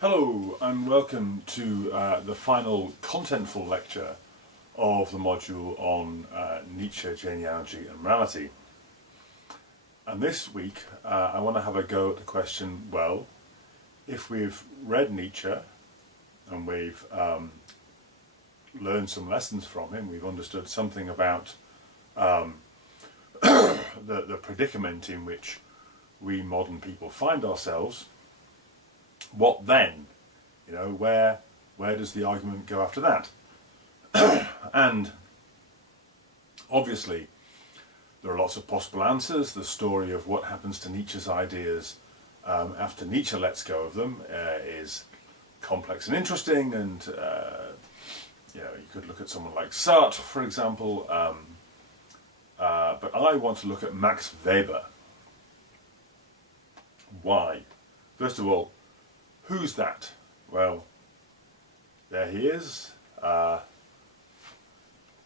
Hello and welcome to the final contentful lecture of the module on Nietzsche, Genealogy and Morality. And this week I want to have a go at the question, well, if we've read Nietzsche and we've learned some lessons from him, we've understood something about the predicament in which we modern people find ourselves, what then? You know, where does the argument go after that? And obviously there are lots of possible answers. The story of what happens to Nietzsche's ideas after Nietzsche lets go of them is complex and interesting, and you could look at someone like Sartre, for example, but I want to look at Max Weber. Why? First of all, who's that? Well, there he is.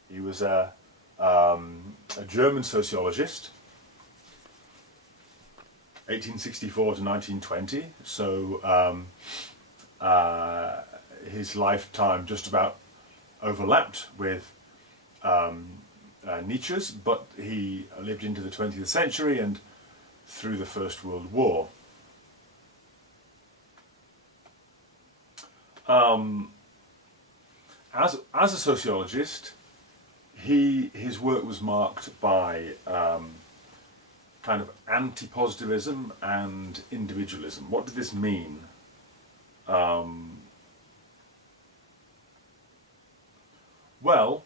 He was a German sociologist, 1864 to 1920. So his lifetime just about overlapped with Nietzsche's, but he lived into the 20th century and through the First World War. As a sociologist, his work was marked by kind of anti-positivism and individualism. What did this mean? Well,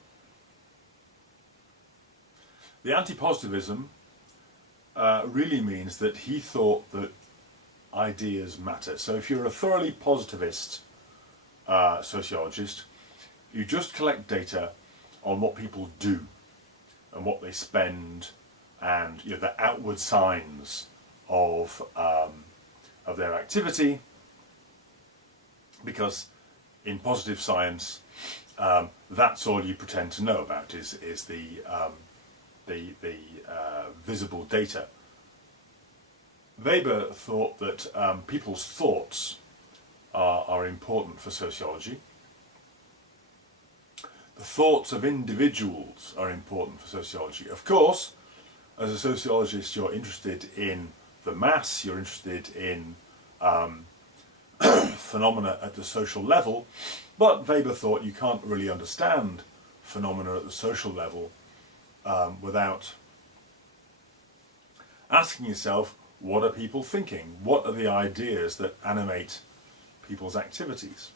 the anti-positivism really means that he thought that ideas matter. So if you're a thoroughly positivist sociologist, you just collect data on what people do and what they spend, and the outward signs of their activity, because in positive science that's all you pretend to know about is the visible data. Weber thought that people's thoughts are important for sociology. The thoughts of individuals are important for sociology. Of course, as a sociologist, you're interested in the mass, you're interested in phenomena at the social level, but Weber thought you can't really understand phenomena at the social level without asking yourself, what are people thinking? What are the ideas that animate people's activities?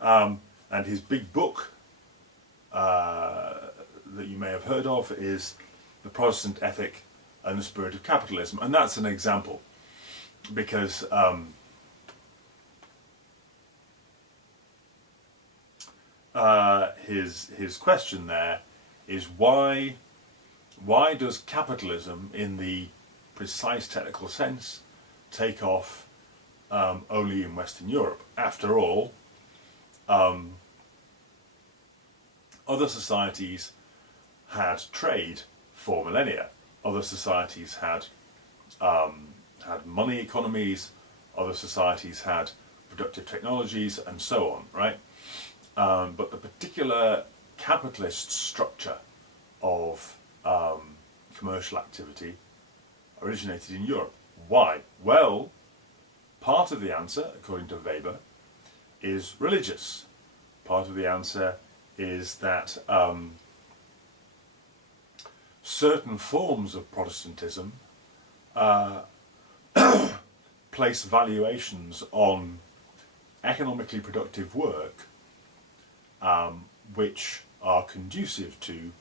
And his big book that you may have heard of is The Protestant Ethic and the Spirit of Capitalism, and that's an example, because his question there is why does capitalism, in the precise technical sense, take off only in Western Europe? After all, other societies had trade for millennia. Other societies had money economies. Other societies had productive technologies, and so on. Right? But the particular capitalist structure of commercial activity originated in Europe. Why? Well, part of the answer, according to Weber, is religious. Part of the answer is that certain forms of Protestantism place valuations on economically productive work which are conducive to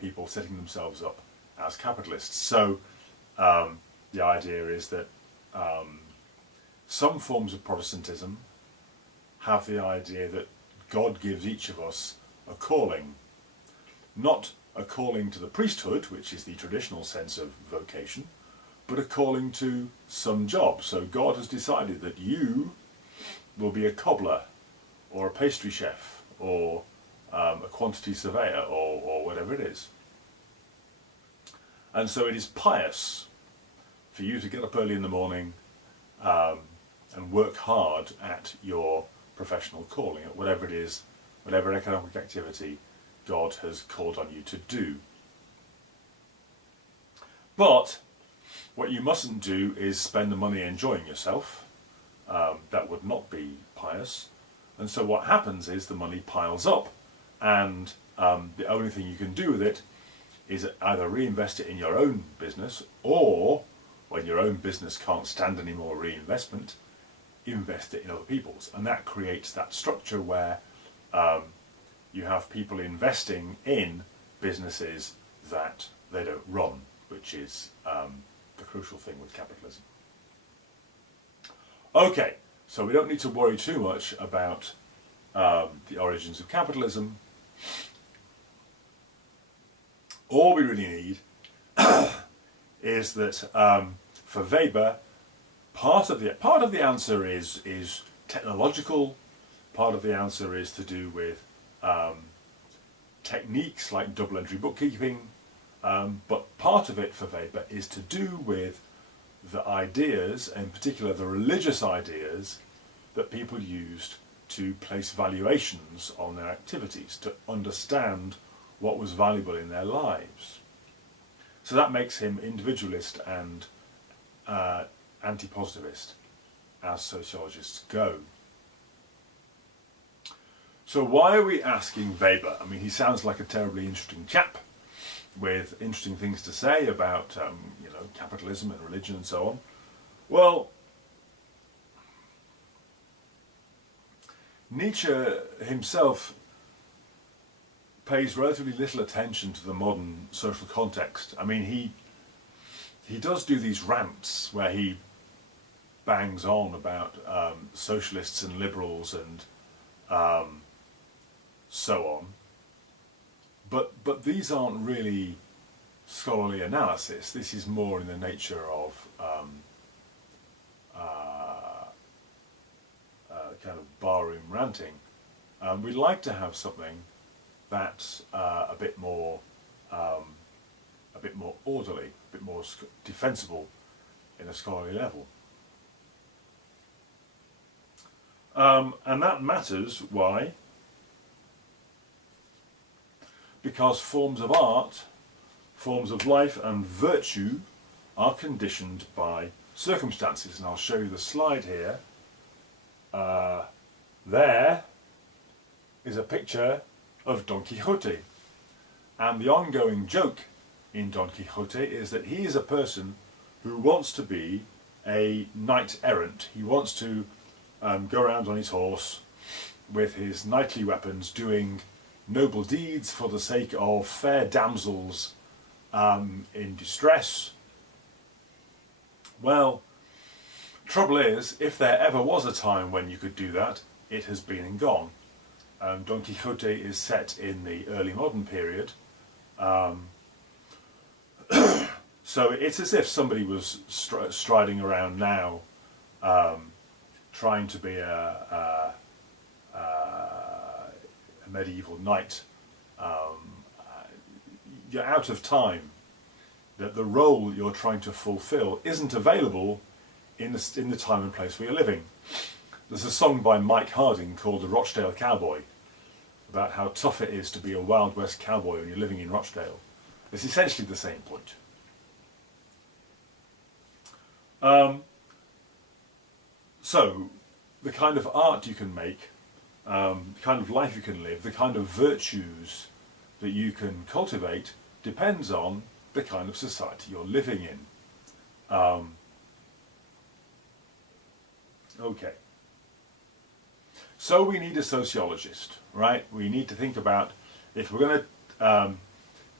people setting themselves up as capitalists. So the idea is that some forms of Protestantism have the idea that God gives each of us a calling, not a calling to the priesthood, which is the traditional sense of vocation, but a calling to some job. So God has decided that you will be a cobbler, or a pastry chef, or a quantity surveyor, or whatever it is. And so it is pious for you to get up early in the morning, and work hard at your professional calling, at whatever it is, whatever economic activity God has called on you to do. But what you mustn't do is spend the money enjoying yourself. That would not be pious. And so what happens is the money piles up, and the only thing you can do with it is either reinvest it in your own business, or when your own business can't stand any more reinvestment, invest it in other people's. And that creates that structure where you have people investing in businesses that they don't run, which is the crucial thing with capitalism. Okay, so we don't need to worry too much about the origins of capitalism. All we really need is that for Weber, part of the answer is technological. Part of the answer is to do with techniques like double entry bookkeeping, but part of it for Weber is to do with the ideas, in particular the religious ideas, that people used to place valuations on their activities, to understand what was valuable in their lives. So that makes him individualist and anti-positivist, as sociologists go. So why are we asking Weber? I mean, he sounds like a terribly interesting chap with interesting things to say about capitalism and religion and so on. Well, Nietzsche himself pays relatively little attention to the modern social context. I mean, he does do these rants where he bangs on about socialists and liberals and so on. But these aren't really scholarly analysis. This is more in the nature of kind of barroom ranting. We'd like to have something that's a bit more orderly, a bit more defensible in a scholarly level. And that matters. Why? Because forms of art, forms of life and virtue are conditioned by circumstances. And I'll show you the slide here. There is a picture of Don Quixote. And the ongoing joke in Don Quixote is that he is a person who wants to be a knight errant. He wants to go around on his horse with his knightly weapons, doing noble deeds for the sake of fair damsels in distress. Well, trouble is, if there ever was a time when you could do that, it has been and gone. Don Quixote is set in the early modern period, so it's as if somebody was striding around now, trying to be a medieval knight. You're out of time. That the role you're trying to fulfill isn't available in the time and place where you're living. There's a song by Mike Harding called The Rochdale Cowboy, about how tough it is to be a Wild West cowboy when you're living in Rochdale. It's essentially the same point. So, the kind of art you can make, the kind of life you can live, the kind of virtues that you can cultivate depends on the kind of society you're living in. Okay. So we need a sociologist, right? We need to think about, if we're going to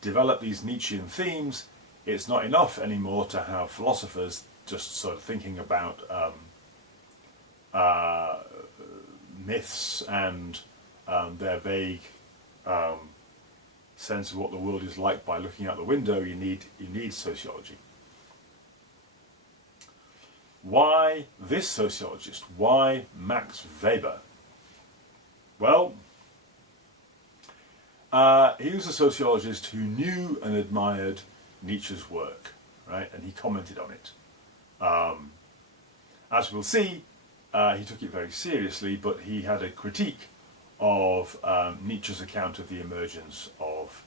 develop these Nietzschean themes, it's not enough anymore to have philosophers just sort of thinking about myths and their vague sense of what the world is like by looking out the window. You need sociology. Why this sociologist? Why Max Weber? Well, he was a sociologist who knew and admired Nietzsche's work, right? And he commented on it. As we'll see, he took it very seriously, but he had a critique of Nietzsche's account of the emergence of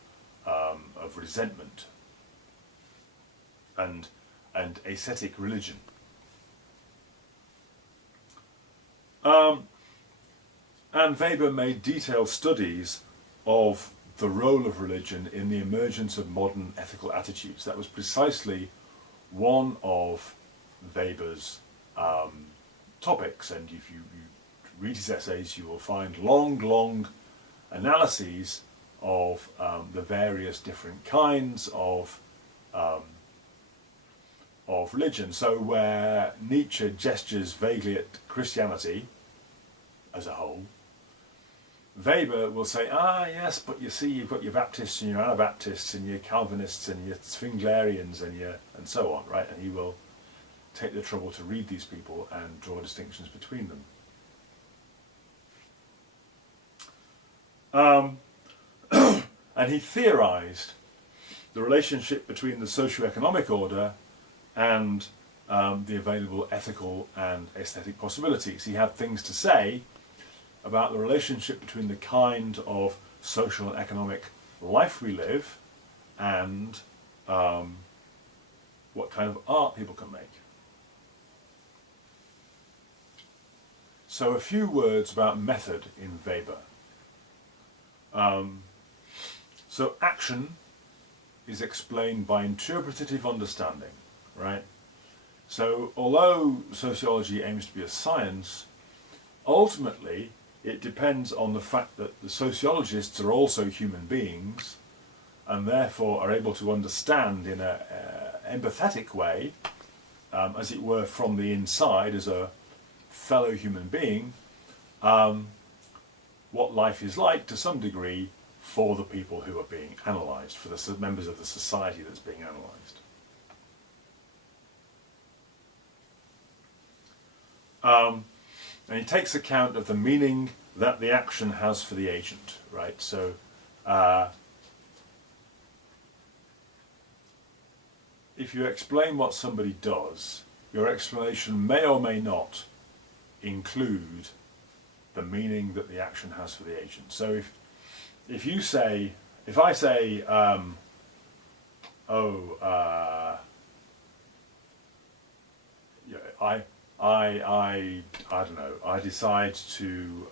resentment and ascetic religion. And Weber made detailed studies of the role of religion in the emergence of modern ethical attitudes. That was precisely one of Weber's topics, and if you read his essays, you will find long analyses of the various different kinds of religion. So where Nietzsche gestures vaguely at Christianity as a whole, Weber will say, yes, but you see, you've got your Baptists and your Anabaptists and your Calvinists and your Zwinglerians and so on, right? And he will take the trouble to read these people and draw distinctions between them. And he theorized the relationship between the socio-economic order and the available ethical and aesthetic possibilities. He had things to say about the relationship between the kind of social and economic life we live and what kind of art people can make. So a few words about method in Weber. So action is explained by interpretative understanding, right? So although sociology aims to be a science, ultimately it depends on the fact that the sociologists are also human beings and therefore are able to understand in an empathetic way, as it were from the inside as a fellow human being, what life is like to some degree for the people who are being analysed, for the members of the society that's being analysed. And he takes account of the meaning that the action has for the agent, right? So if you explain what somebody does, your explanation may or may not include the meaning that the action has for the agent. So if you say, if I say, I don't know, I decide to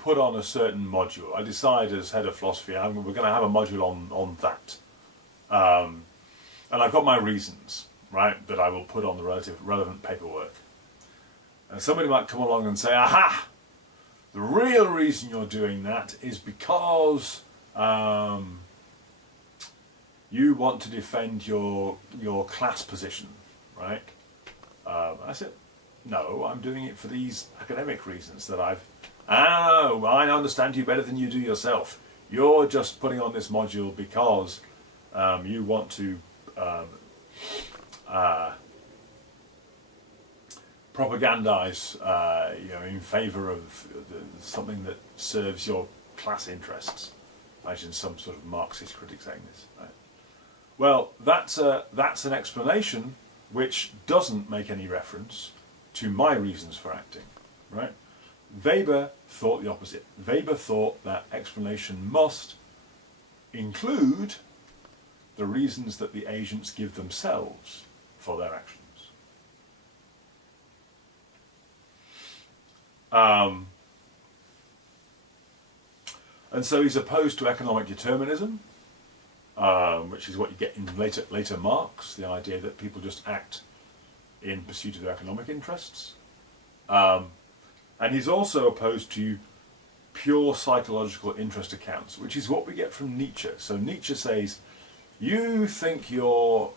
put on a certain module. I decide as head of philosophy, we're going to have a module on that. And I've got my reasons, right, that I will put on the relevant paperwork. And somebody might come along and say, aha! The real reason you're doing that is because you want to defend your class position, right? I said, no, I'm doing it for these academic reasons that I understand you better than you do yourself. You're just putting on this module because you want to propagandize, in favour of something that serves your class interests. Imagine some sort of Marxist critic saying this. Right? Well, that's an explanation which doesn't make any reference to my reasons for acting. Right? Weber thought the opposite. Weber thought that explanation must include the reasons that the agents give themselves for their actions. And so he's opposed to economic determinism, which is what you get in later Marx, the idea that people just act in pursuit of their economic interests. And he's also opposed to pure psychological interest accounts, which is what we get from Nietzsche. So Nietzsche says, you think you're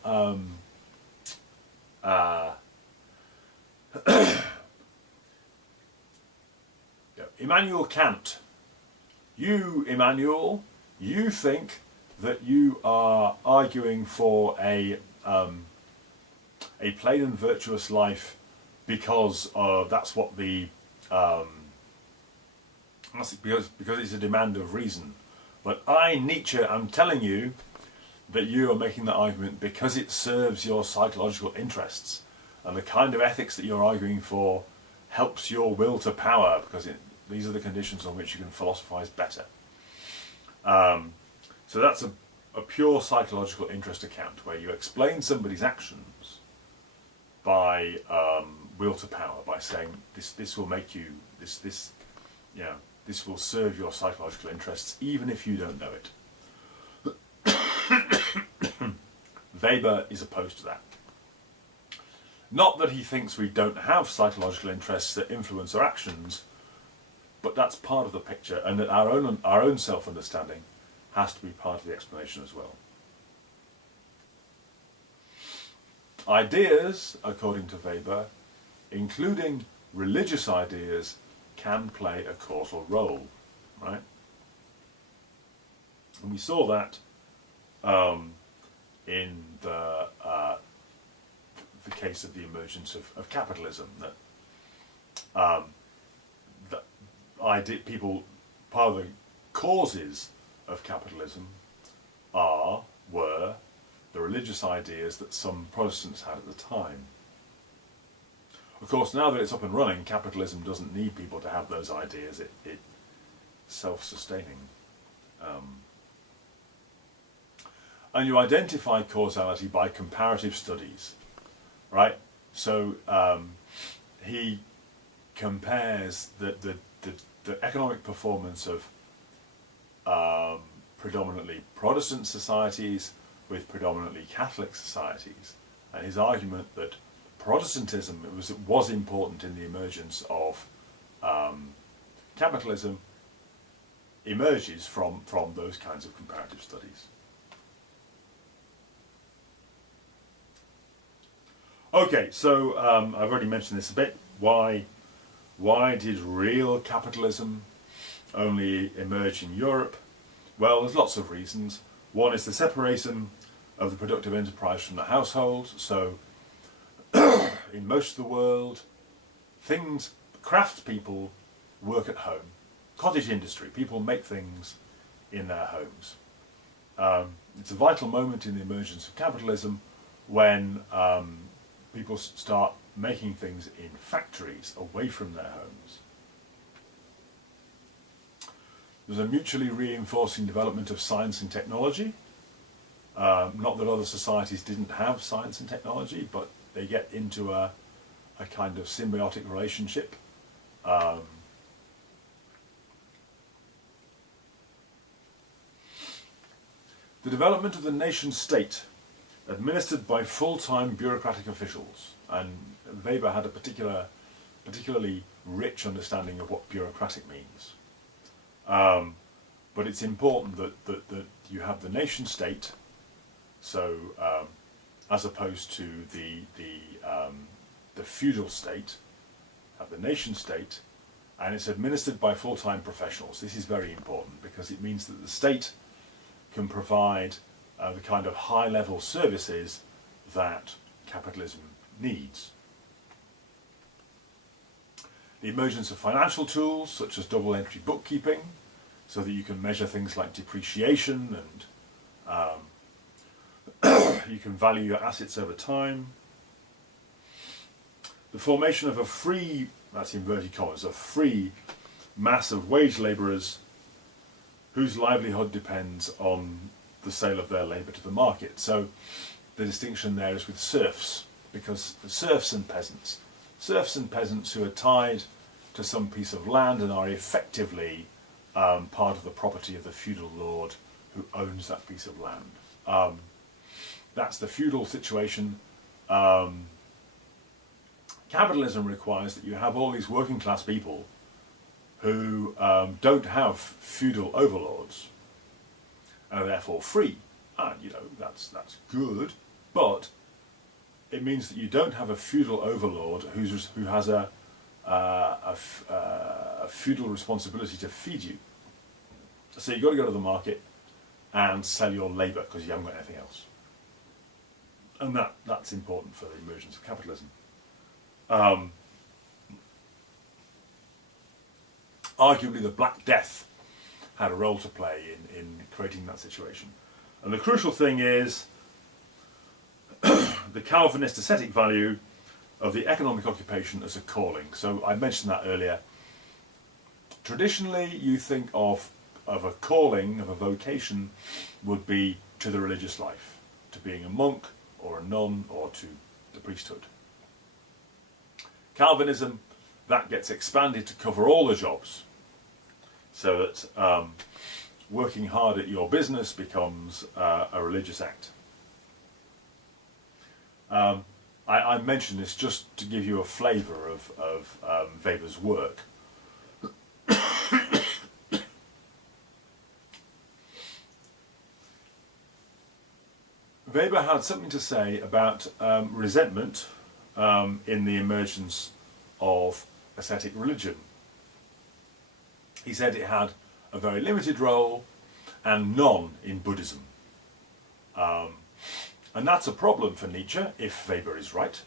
Immanuel Kant. You, Immanuel, you think that you are arguing for a plain and virtuous life because that's what the because it's a demand of reason. But I, Nietzsche, am telling you that you are making that argument because it serves your psychological interests, and the kind of ethics that you're arguing for helps your will to power, because these are the conditions on which you can philosophize better. So that's a pure psychological interest account, where you explain somebody's actions by will to power, by saying this will make you this will serve your psychological interests even if you don't know it. Weber is opposed to that. Not that he thinks we don't have psychological interests that influence our actions, but that's part of the picture, and that our own self-understanding has to be part of the explanation as well. Ideas, according to Weber, including religious ideas, can play a causal role, right? And we saw that in the case of the emergence of capitalism, that part of the causes of capitalism were the religious ideas that some Protestants had at the time. Of course, now that it's up and running, capitalism doesn't need people to have those ideas. It's self-sustaining. And you identify causality by comparative studies, right? So he compares the economic performance of predominantly Protestant societies with predominantly Catholic societies, and his argument that Protestantism was important in the emergence of capitalism emerges from those kinds of comparative studies. Okay, so I've already mentioned this a bit. Why did real capitalism only emerge in Europe? Well, there's lots of reasons. One is the separation of the productive enterprise from the household. So in most of the world, craftspeople work at home. Cottage industry, people make things in their homes. It's a vital moment in the emergence of capitalism when people start making things in factories away from their homes. There's a mutually reinforcing development of science and technology. Not that other societies didn't have science and technology, but they get into a kind of symbiotic relationship. The development of the nation state, administered by full-time bureaucratic officials, and Weber had a particularly rich understanding of what bureaucratic means. But it's important that you have the nation state, so as opposed to the feudal state, have the nation state, and it's administered by full-time professionals. This is very important because it means that the state can provide the kind of high-level services that capitalism needs. The emergence of financial tools such as double-entry bookkeeping, so that you can measure things like depreciation and you can value your assets over time. The formation of a free, that's inverted commas, a free mass of wage labourers whose livelihood depends on the sale of their labour to the market. So the distinction there is with serfs, because serfs and peasants who are tied to some piece of land and are effectively part of the property of the feudal lord who owns that piece of land. That's the feudal situation. Capitalism requires that you have all these working class people who don't have feudal overlords and are therefore free. And that's good, but it means that you don't have a feudal overlord who has a feudal responsibility to feed you. So you've got to go to the market and sell your labour because you haven't got anything else. And that's important for the emergence of capitalism. Arguably the Black Death had a role to play in creating that situation. And the crucial thing is the Calvinist ascetic value of the economic occupation as a calling. So I mentioned that earlier. Traditionally, you think of a calling, of a vocation, would be to the religious life, to being a monk or a nun or to the priesthood. Calvinism, that gets expanded to cover all the jobs, so that working hard at your business becomes a religious act. I mention this just to give you a flavour of Weber's work. Weber had something to say about resentment in the emergence of ascetic religion. He said it had a very limited role and none in Buddhism. And that's a problem for Nietzsche, if Weber is right,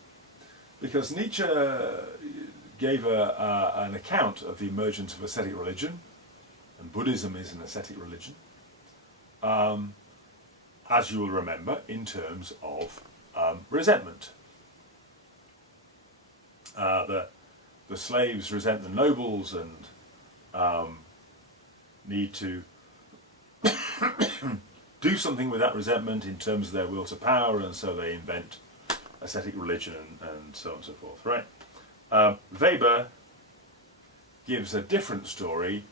because Nietzsche gave an account of the emergence of ascetic religion, and Buddhism is an ascetic religion, as you will remember, in terms of resentment. The slaves resent the nobles and need to do something with that resentment in terms of their will to power, and so they invent ascetic religion and so on and so forth, right? Weber gives a different story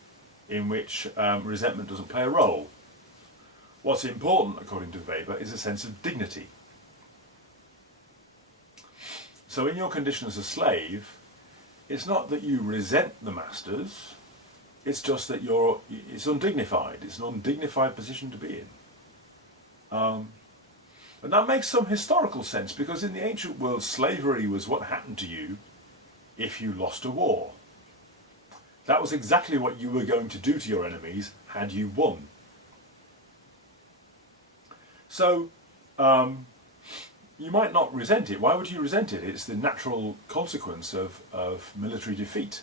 in which resentment doesn't play a role. What's important, according to Weber, is a sense of dignity. So in your condition as a slave, it's not that you resent the masters, it's just that it's undignified. It's an undignified position to be in. And that makes some historical sense, because in the ancient world, slavery was what happened to you if you lost a war. That was exactly what you were going to do to your enemies had you won. So, you might not resent it. Why would you resent it? It's the natural consequence of military defeat.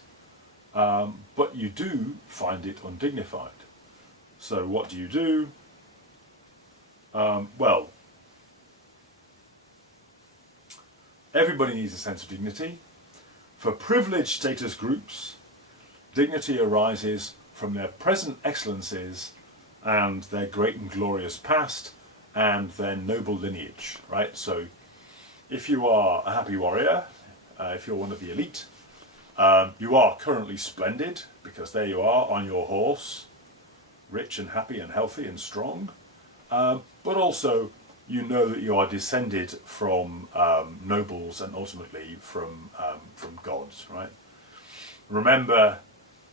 But you do find it undignified. So what do? Well, everybody needs a sense of dignity. For privileged status groups, dignity arises from their present excellencies and their great and glorious past and their noble lineage, right? So if you are a happy warrior, if you're one of the elite, you are currently splendid, because there you are on your horse, rich and happy and healthy and strong, but also you know that you are descended from nobles and ultimately from gods, right? Remember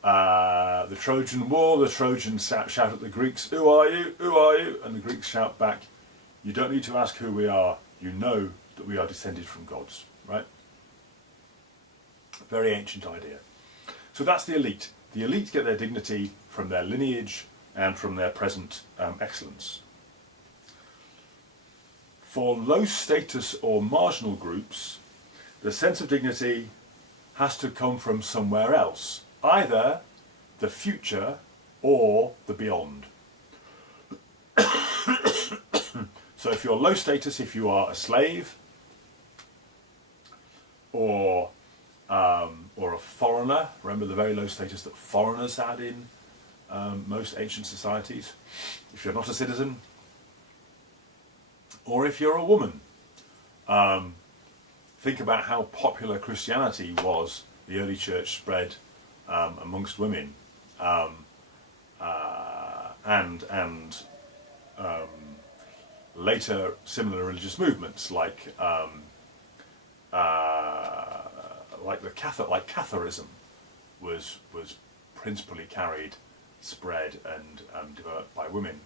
the Trojan War, the Trojans shout at the Greeks, "Who are you? Who are you?" And the Greeks shout back, "You don't need to ask who we are, you know that we are descended from gods," right? Very ancient idea. So that's the elite. The elite get their dignity from their lineage and from their present excellence. For low status or marginal groups, the sense of dignity has to come from somewhere else, either the future or the beyond. So if you're low status, if you are a slave or a foreigner, remember the very low status that foreigners had in most ancient societies, if you're not a citizen, or if you're a woman. Think about how popular Christianity was. The early church spread amongst women, and later similar religious movements like Catharism was principally spread and developed by women.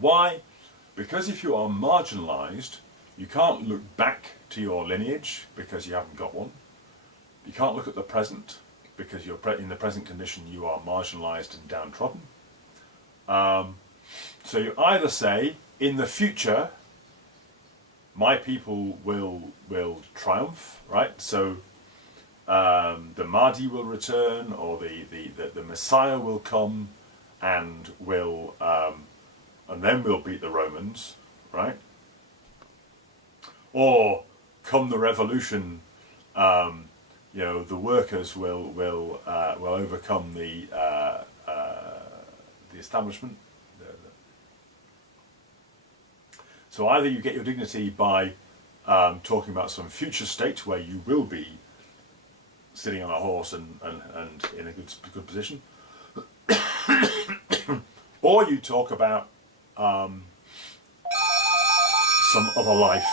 Why? Because if you are marginalised, you can't look back to your lineage because you haven't got one. You can't look at the present because in the present condition you are marginalised and downtrodden. So you either say, in the future, my people will triumph, right? So the Mahdi will return, or the Messiah will come and will and then we'll beat the Romans, right? Or come the revolution, the workers will overcome the establishment. So either you get your dignity by talking about some future state where you will be sitting on a horse and in a good position, or you talk about some other life.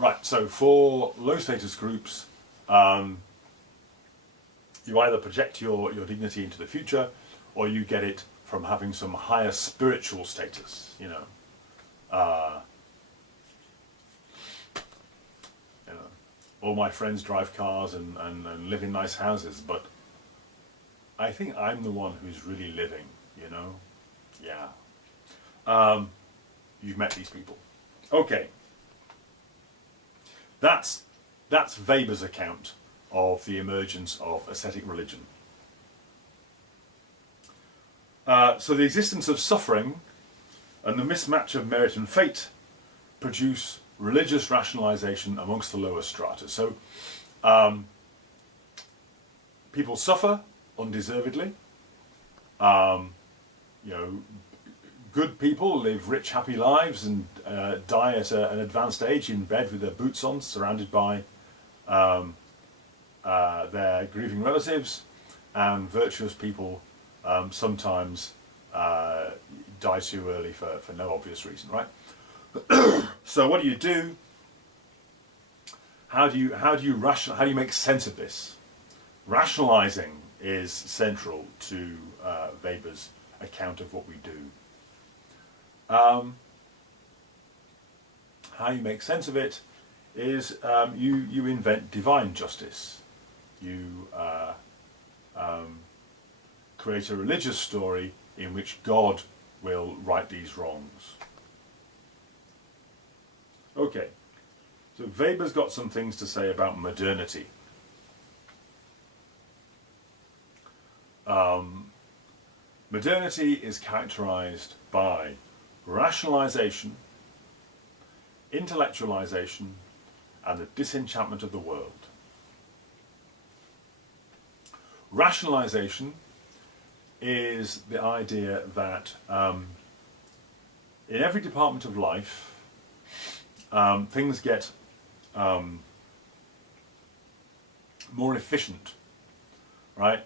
Right, so for low status groups, you either project your dignity into the future, or you get it from having some higher spiritual status, all my friends drive cars and live in nice houses, but I think I'm the one who's really living, Yeah. You've met these people. Okay. That's Weber's account of the emergence of ascetic religion. So the existence of suffering and the mismatch of merit and fate produce religious rationalization amongst the lower strata. So people suffer undeservedly. Good people live rich, happy lives and die at an advanced age in bed with their boots on, surrounded by their grieving relatives, and virtuous people sometimes die too early for no obvious reason, right? So what do? How do you make sense of this? Rationalizing is central to Weber's account of what we do. How you make sense of it is you invent divine justice. You create a religious story in which God will right these wrongs. Okay, so Weber's got some things to say about modernity. Modernity is characterized by rationalization, intellectualization, and the disenchantment of the world. Rationalization is the idea that in every department of life, things get more efficient, right?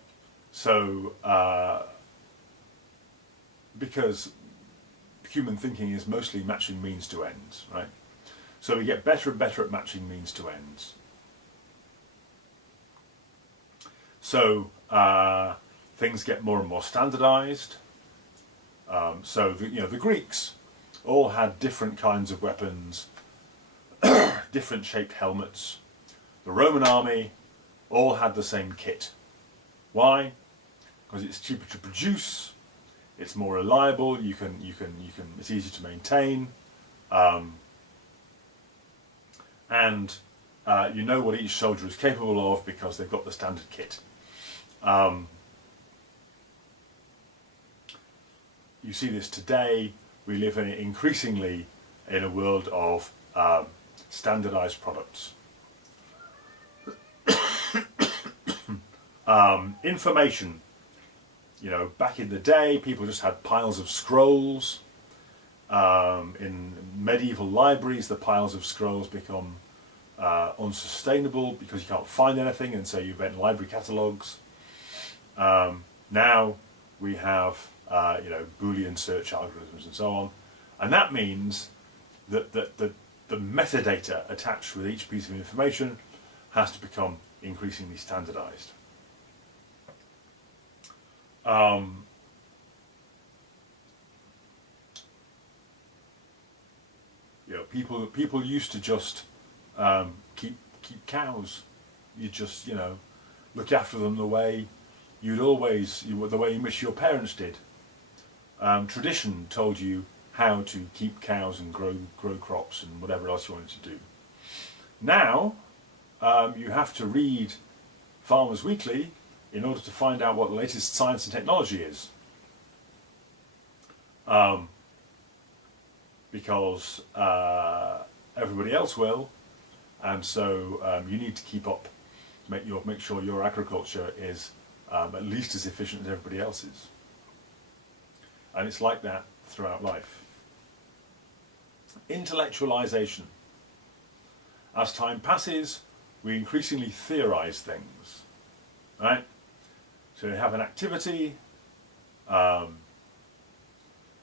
So, because human thinking is mostly matching means to ends, right? So we get better and better at matching means to ends. So things get more and more standardized. So the Greeks all had different kinds of weapons, different shaped helmets. The Roman army all had the same kit. Why? Because it's cheaper to produce, it's more reliable, it's easy to maintain, and you know what each soldier is capable of because they've got the standard kit. You see this today. We live increasingly in a world of standardized products. Information. Back in the day, people just had piles of scrolls. In medieval libraries, the piles of scrolls become unsustainable because you can't find anything, and so you invent library catalogues. Now we have Boolean search algorithms and so on, and that means that the metadata attached with each piece of information has to become increasingly standardized. People used to just keep cows. You just look after them the way the way in which your parents did. Tradition told you how to keep cows and grow crops and whatever else you wanted to do. Now you have to read Farmers Weekly in order to find out what the latest science and technology is. Because everybody else will, and so you need to keep up, make sure your agriculture is at least as efficient as everybody else's. And it's like that throughout life. Intellectualization. As time passes, we increasingly theorize things, right? So we have an activity,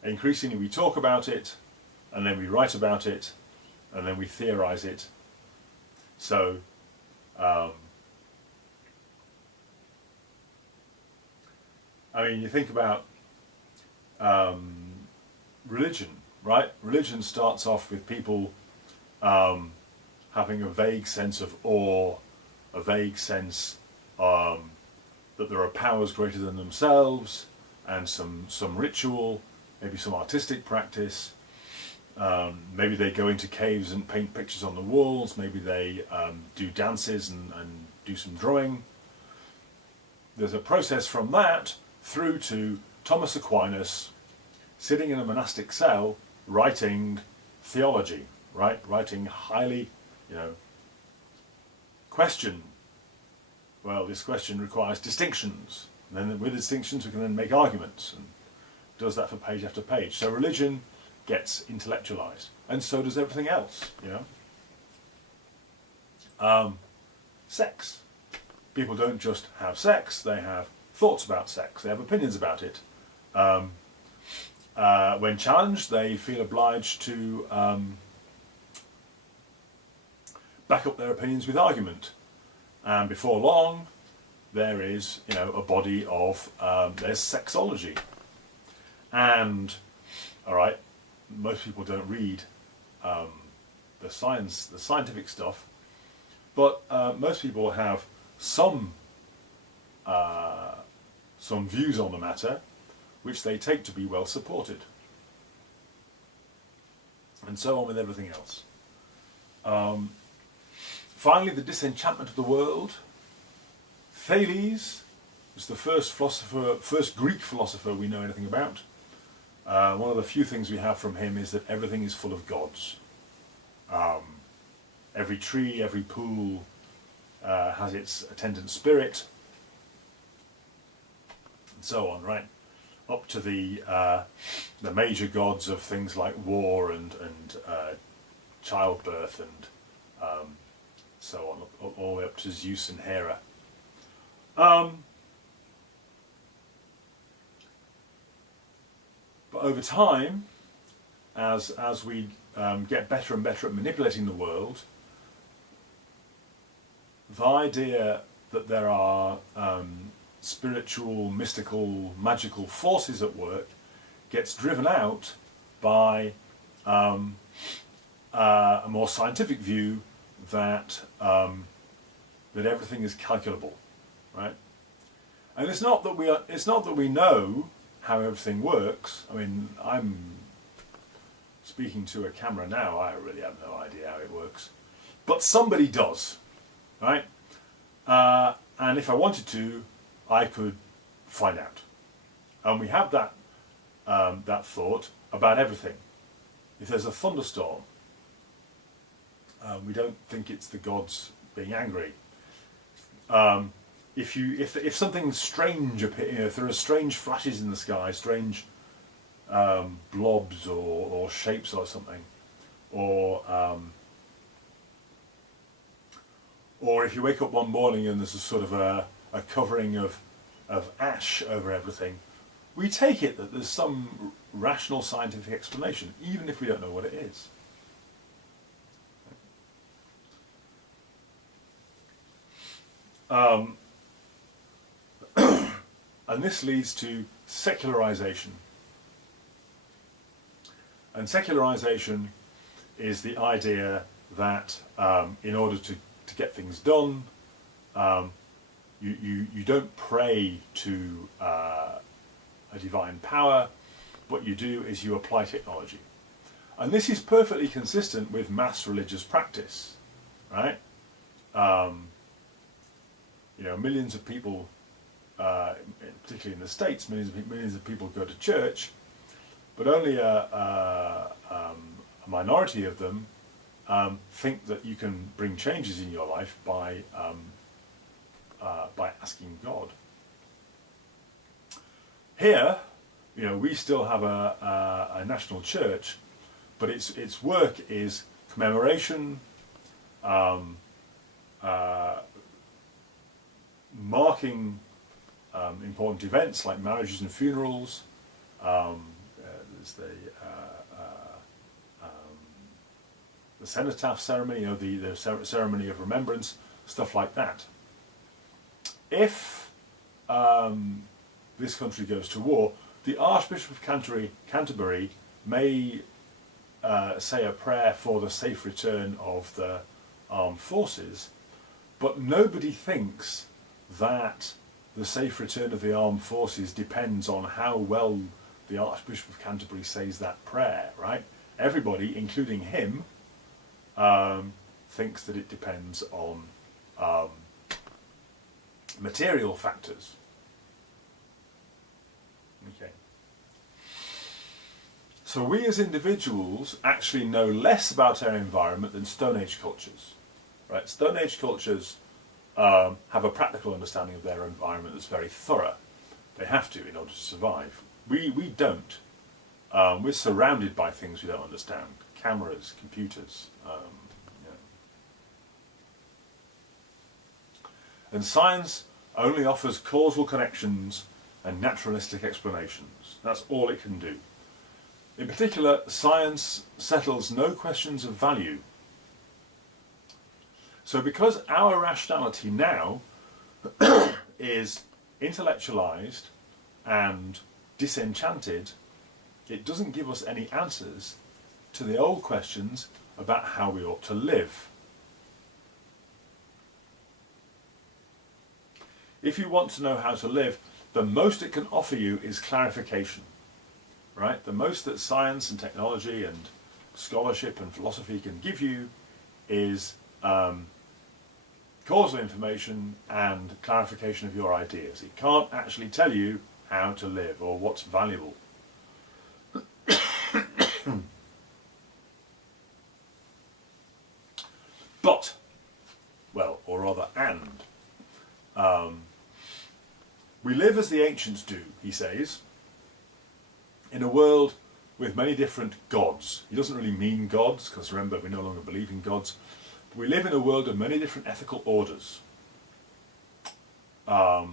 increasingly we talk about it, and then we write about it, and then we theorize it. So, I mean, you think about religion, right? Religion starts off with people having a vague sense of awe, a vague sense that there are powers greater than themselves, and some ritual, maybe some artistic practice. Maybe they go into caves and paint pictures on the walls. Maybe they do dances and do some drawing. There's a process from that through to Thomas Aquinas sitting in a monastic cell writing theology, right? Writing highly, question. Well, this question requires distinctions. And then with distinctions we can then make arguments, and does that for page after page. So religion gets intellectualized, and so does everything else, Sex. People don't just have sex, they have thoughts about sex, they have opinions about it. When challenged, they feel obliged to back up their opinions with argument. And before long, there is, a body of, there's sexology. And, all right, most people don't read the scientific stuff, but most people have some views on the matter, which they take to be well supported, and so on with everything else. Finally, the disenchantment of the world. Thales was the first Greek philosopher we know anything about. One of the few things we have from him is that everything is full of gods. Every tree, every pool has its attendant spirit, and so on, right? Up to the major gods of things like war and childbirth and so on, all the way up to Zeus and Hera. But over time, as we get better and better at manipulating the world, the idea that there are spiritual, mystical, magical forces at work gets driven out by a more scientific view that everything is calculable, right? And it's not that we know how everything works. I mean, I'm speaking to a camera now. I really have no idea how it works, but somebody does, right? And if I wanted to, I could find out. And we have that thought about everything. If there's a thunderstorm, we don't think it's the gods being angry. If something strange appears, if there are strange flashes in the sky, strange blobs or shapes or something, or if you wake up one morning and there's a sort of a covering of ash over everything, we take it that there's some rational scientific explanation, even if we don't know what it is. And this leads to secularization. And secularization is the idea that in order to get things done, you don't pray to a divine power. What you do is you apply technology. And this is perfectly consistent with mass religious practice, right? You know, millions of people, particularly in the States, millions of people go to church, but only a minority of them think that you can bring changes in your life by asking God. Here, you know, we still have a national church, but its work is commemoration, marking important events like marriages and funerals. There's the cenotaph ceremony, you know, the ceremony of remembrance, stuff like that. If this country goes to war, the Archbishop of Canterbury may say a prayer for the safe return of the armed forces, but nobody thinks that the safe return of the armed forces depends on how well the Archbishop of Canterbury says that prayer, right? Everybody, including him, thinks that it depends on material factors. Okay. So we as individuals actually know less about our environment than Stone Age cultures. Right? Stone Age cultures have a practical understanding of their environment that's very thorough. They have to in order to survive. We don't. We're surrounded by things we don't understand. Cameras, computers. And science only offers causal connections and naturalistic explanations. That's all it can do. In particular, science settles no questions of value. So because our rationality now is intellectualized and disenchanted, it doesn't give us any answers to the old questions about how we ought to live. If you want to know how to live, the most it can offer you is clarification. Right? The most that science and technology and scholarship and philosophy can give you is causal information and clarification of your ideas. It can't actually tell you how to live or what's valuable. But, well, or rather, we live as the ancients do, he says, in a world with many different gods. He doesn't really mean gods, because remember, we no longer believe in gods. We live in a world of many different ethical orders. My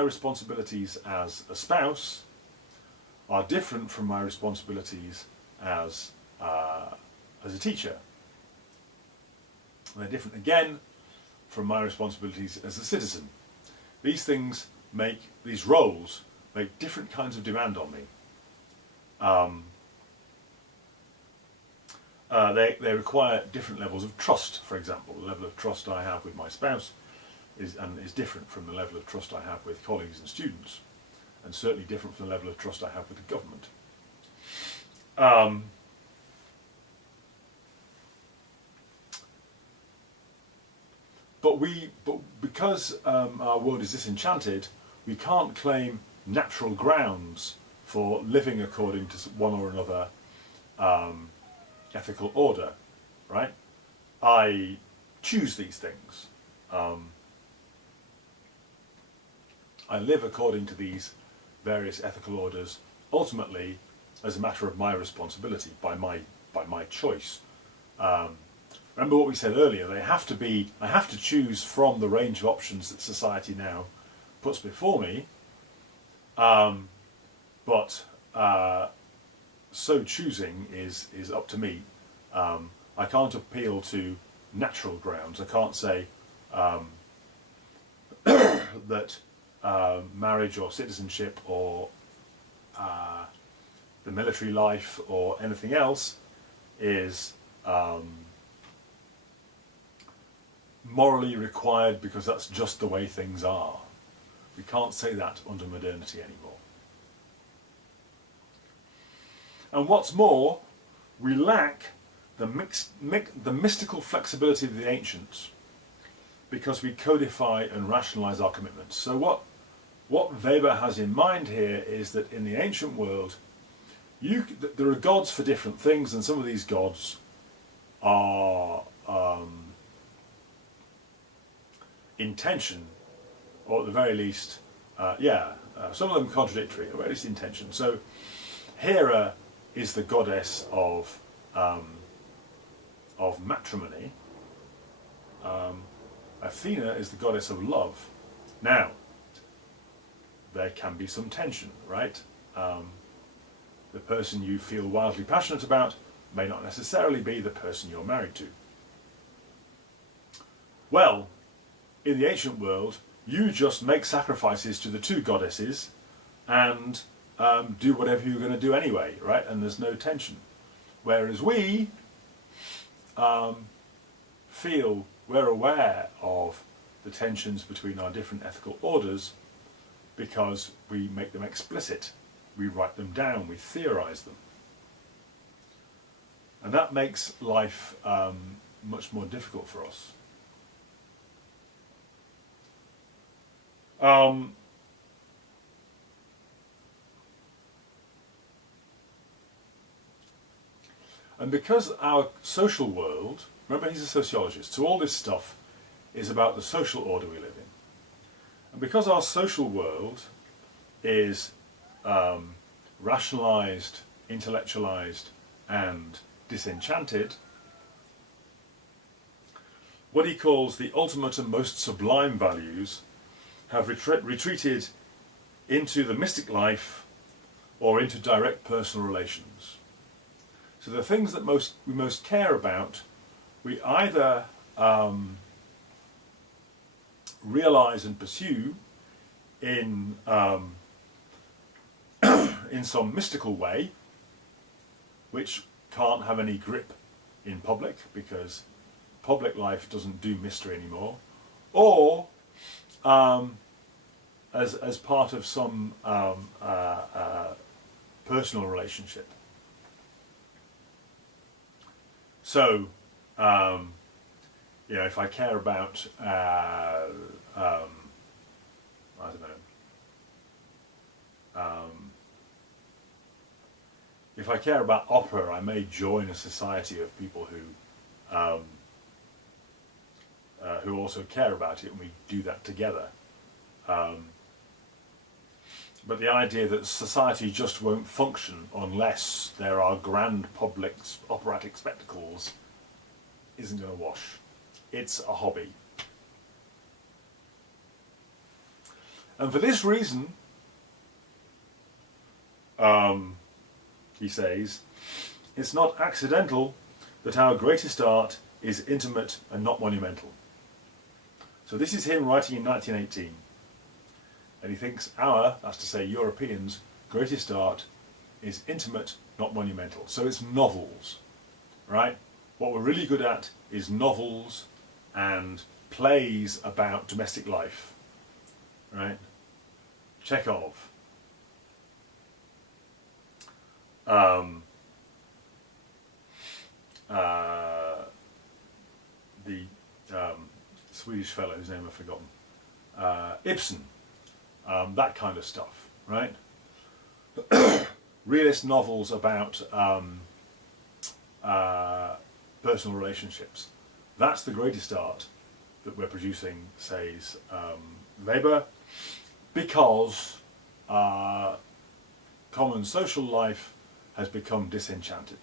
responsibilities as a spouse are different from my responsibilities as a teacher. They're different again from my responsibilities as a citizen. These things these roles make different kinds of demand on me. They require different levels of trust, for example. The level of trust I have with my spouse is different from the level of trust I have with colleagues and students, and certainly different from the level of trust I have with the government. But because our world is disenchanted, we can't claim natural grounds for living according to one or another ethical order, right? I choose these things. I live according to these various ethical orders, ultimately as a matter of my responsibility, by my choice. Remember what we said earlier, I have to choose from the range of options that society now puts before me, but so choosing is up to me. I can't appeal to natural grounds. I can't say that marriage or citizenship or the military life or anything else is morally required because that's just the way things are. We can't say that under modernity anymore. And what's more, we lack the mystical flexibility of the ancients, because we codify and rationalize our commitments. So what Weber has in mind here is that in the ancient world, there are gods for different things, and some of these gods are intention, or at the very least, some of them contradictory, or at the very least intention. So Hera is the goddess of matrimony. Athena is the goddess of love. Now, there can be some tension, right? The person you feel wildly passionate about may not necessarily be the person you're married to. Well, in the ancient world, you just make sacrifices to the two goddesses and do whatever you're going to do anyway, right? And there's no tension. Whereas we feel we're aware of the tensions between our different ethical orders because we make them explicit, we write them down, we theorize them. And that makes life much more difficult for us. And because our social world, remember he's a sociologist, so all this stuff is about the social order we live in. And because our social world is rationalized, intellectualized, and disenchanted, what he calls the ultimate and most sublime values have retreated into the mystic life or into direct personal relations. So the things that we most care about, we either realize and pursue in in some mystical way, which can't have any grip in public because public life doesn't do mystery anymore, or as part of some personal relationship. So, if I care about, I don't know, if I care about opera, I may join a society of people who also care about it, and we do that together. But the idea that society just won't function unless there are grand public operatic spectacles isn't going to wash. It's a hobby. And for this reason, he says, it's not accidental that our greatest art is intimate and not monumental. So this is him writing in 1918. And he thinks that's to say Europeans, greatest art is intimate, not monumental. So it's novels, right? What we're really good at is novels and plays about domestic life, right? Chekhov. The Swedish fellow whose name I've forgotten. Ibsen. That kind of stuff, right? Realist novels about personal relationships. That's the greatest art that we're producing, says Weber, because common social life has become disenchanted.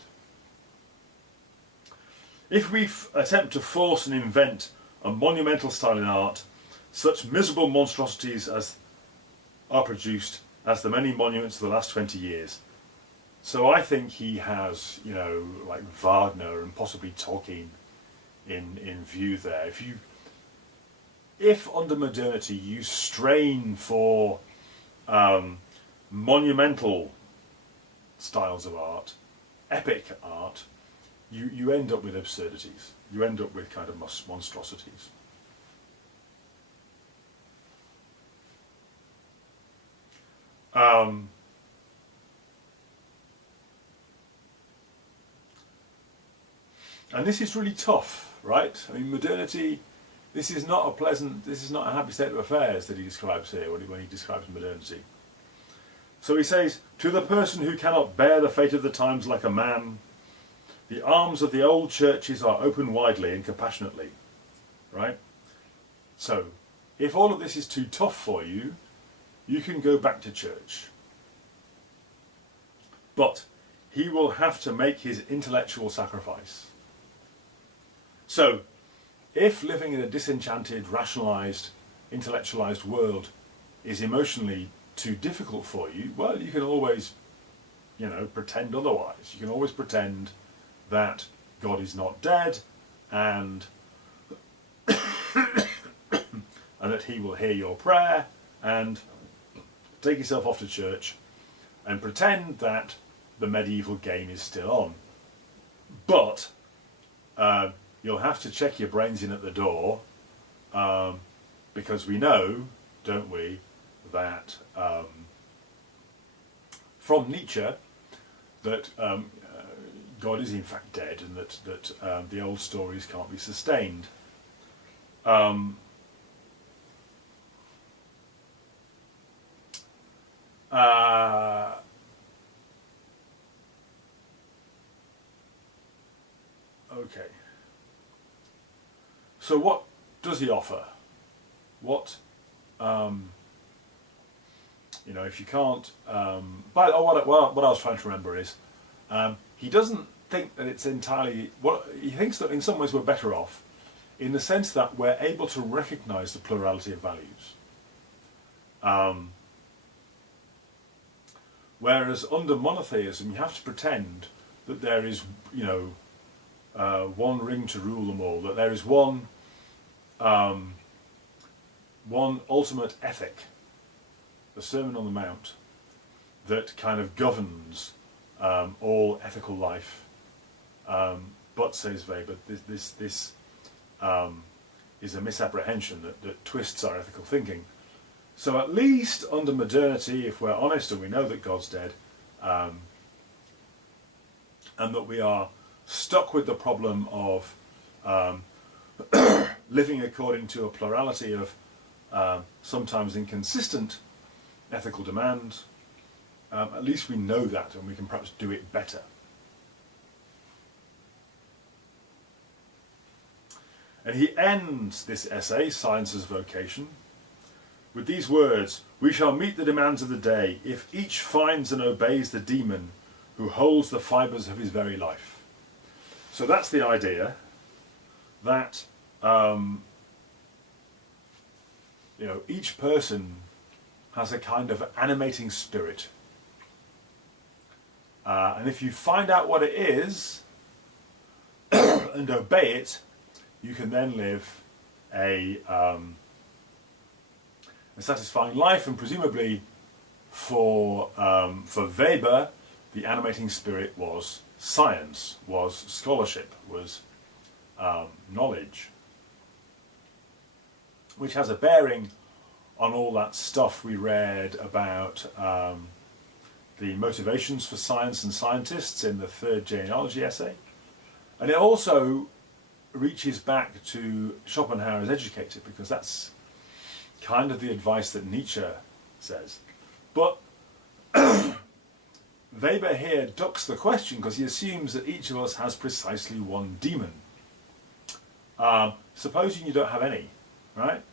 If we attempt to force and invent a monumental style in art, such miserable monstrosities as are produced as the many monuments of the last 20 years. So I think he has, like Wagner and possibly Tolkien in view there. If under modernity you strain for monumental styles of art, epic art, you end up with absurdities. You end up with kind of monstrosities. And this is really tough, right? I mean, modernity, this is not a happy state of affairs that he describes here when he describes modernity. So he says, to the person who cannot bear the fate of the times like a man, the arms of the old churches are open widely and compassionately, right? So, if all of this is too tough for you, you can go back to church. But he will have to make his intellectual sacrifice. So, if living in a disenchanted, rationalized, intellectualized world is emotionally too difficult for you, well, you can always, pretend otherwise. You can always pretend that God is not dead and and that he will hear your prayer, and take yourself off to church and pretend that the medieval game is still on. But you'll have to check your brains in at the door, because we know, don't we, that from Nietzsche that God is in fact dead, and that the old stories can't be sustained. Okay. So what does he offer? What, if you can't, what I was trying to remember is, he doesn't think that it's entirely, he thinks that in some ways we're better off, in the sense that we're able to recognize the plurality of values. Whereas under monotheism, you have to pretend that there is, one ring to rule them all, that there is one ultimate ethic, the Sermon on the Mount, that kind of governs all ethical life. But, says Weber, this is a misapprehension that twists our ethical thinking. So at least under modernity, if we're honest and we know that God's dead, and that we are stuck with the problem of living according to a plurality of sometimes inconsistent ethical demands, at least we know that, and we can perhaps do it better. And he ends this essay, Science as Vocation, with these words: "We shall meet the demands of the day if each finds and obeys the demon who holds the fibres of his very life." So that's the idea that each person has a kind of animating spirit, and if you find out what it is and obey it, you can then live a satisfying life. And presumably for Weber, the animating spirit was science, was scholarship, was knowledge, which has a bearing on all that stuff we read about the motivations for science and scientists in the third Genealogy essay. And it also reaches back to Schopenhauer as educator, because that's kind of the advice that Nietzsche says. But Weber here ducks the question, because he assumes that each of us has precisely one demon. Supposing you don't have any, right?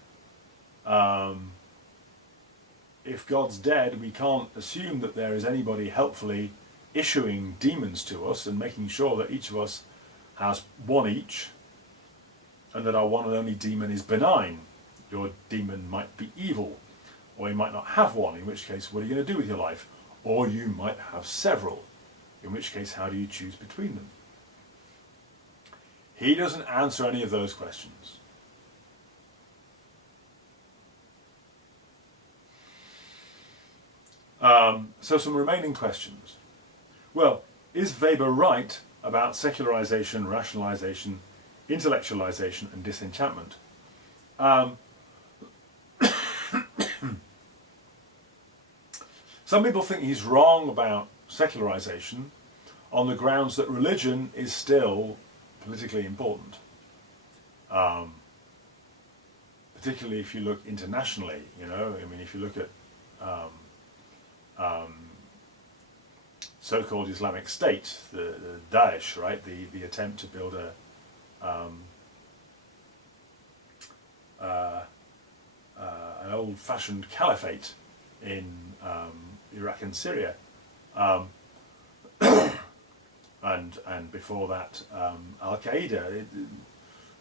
If God's dead, we can't assume that there is anybody helpfully issuing demons to us and making sure that each of us has one each, and that our one and only demon is benign. Your demon might be evil, or you might not have one, in which case what are you going to do with your life? Or you might have several, in which case how do you choose between them? He doesn't answer any of those questions. So some remaining questions. Well, is Weber right about secularization, rationalization, intellectualization and disenchantment? Some people think he's wrong about secularization on the grounds that religion is still politically important. Particularly if you look internationally, you know, I mean, if you look at so-called Islamic State, the Daesh, right, the attempt to build an old-fashioned caliphate in Iraq and Syria, and before that, Al-Qaeda.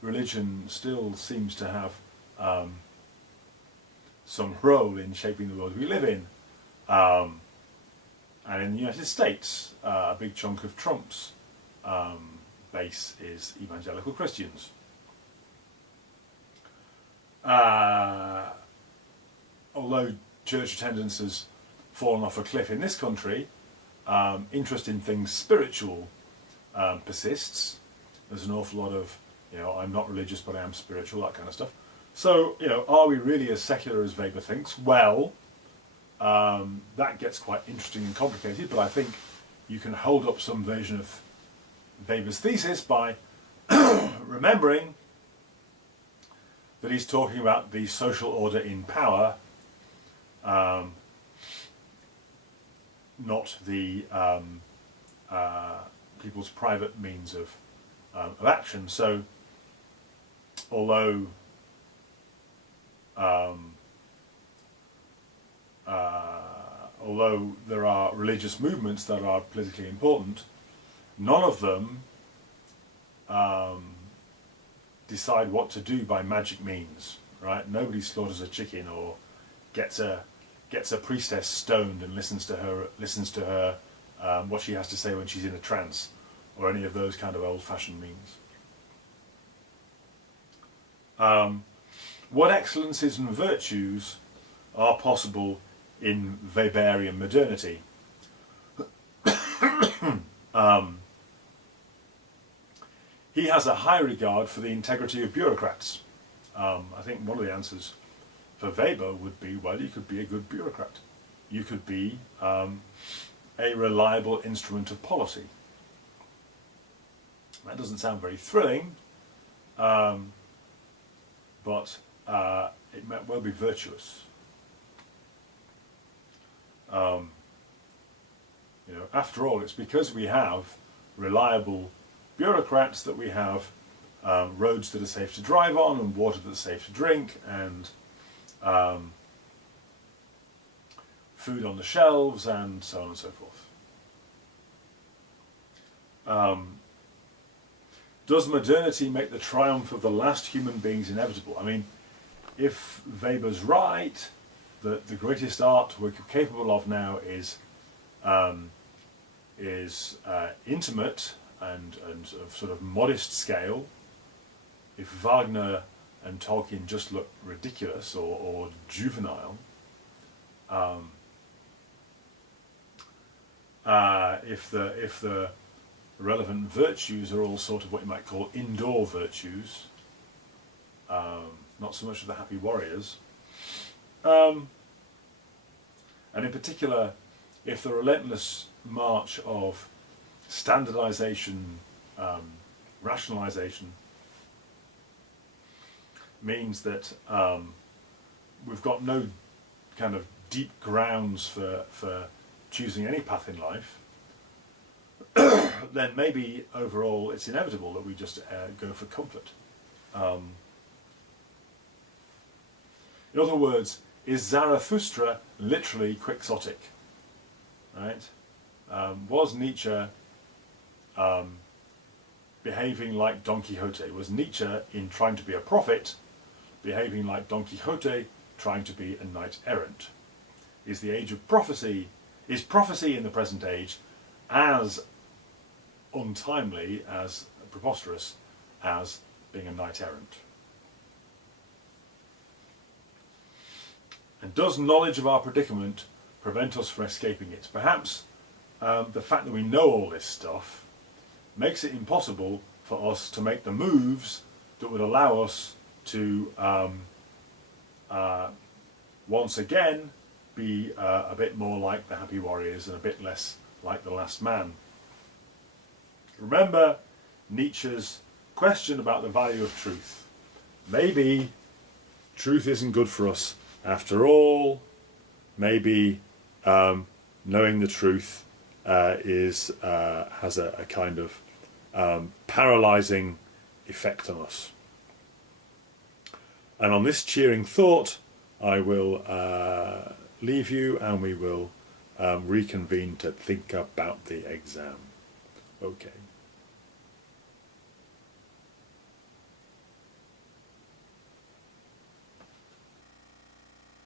Religion still seems to have some role in shaping the world we live in. And in the United States, a big chunk of Trump's base is evangelical Christians. Although church attendance has fallen off a cliff in this country, interest in things spiritual persists. There's an awful lot of, you know, I'm not religious but I am spiritual, that kind of stuff. So, you know, are we really as secular as Weber thinks? Well, that gets quite interesting and complicated, but I think you can hold up some version of Weber's thesis by remembering that he's talking about the social order in power, not the people's private means of action. So, although there are religious movements that are politically important, none of them decide what to do by magic means, right? Nobody slaughters a chicken or gets a priestess stoned and listens to her what she has to say when she's in a trance, or any of those kind of old-fashioned means. What excellences and virtues are possible in Weberian modernity? He has a high regard for the integrity of bureaucrats. I think one of the answers for Weber would be, well, you could be a good bureaucrat. You could be a reliable instrument of policy. That doesn't sound very thrilling, but it might well be virtuous. You know, after all, it's because we have reliable bureaucrats that we have roads that are safe to drive on, and water that's safe to drink, and food on the shelves, and so on and so forth. Does modernity make the triumph of the last human beings inevitable? I mean, if Weber's right, that the greatest art we're capable of now is intimate and of sort of modest scale, if Wagner and Tolkien just look ridiculous or juvenile, if the relevant virtues are all sort of what you might call indoor virtues, not so much of the happy warriors, and in particular, if the relentless march of standardization, rationalization, means that we've got no kind of deep grounds for choosing any path in life, then maybe overall it's inevitable that we just go for comfort. In other words, is Zarathustra literally quixotic? Right? Was Nietzsche behaving like Don Quixote? Was Nietzsche, in trying to be a prophet, behaving like Don Quixote, trying to be a knight errant? Is the age of prophecy, is prophecy in the present age as untimely, as preposterous as being a knight errant? And does knowledge of our predicament prevent us from escaping it? Perhaps the fact that we know all this stuff makes it impossible for us to make the moves that would allow us to once again be a bit more like the happy warriors and a bit less like the last man. Remember Nietzsche's question about the value of truth. Maybe truth isn't good for us after all. Maybe knowing the truth has a kind of paralyzing effect on us. And on this cheering thought, I will leave you, and we will reconvene to think about the exam. Okay.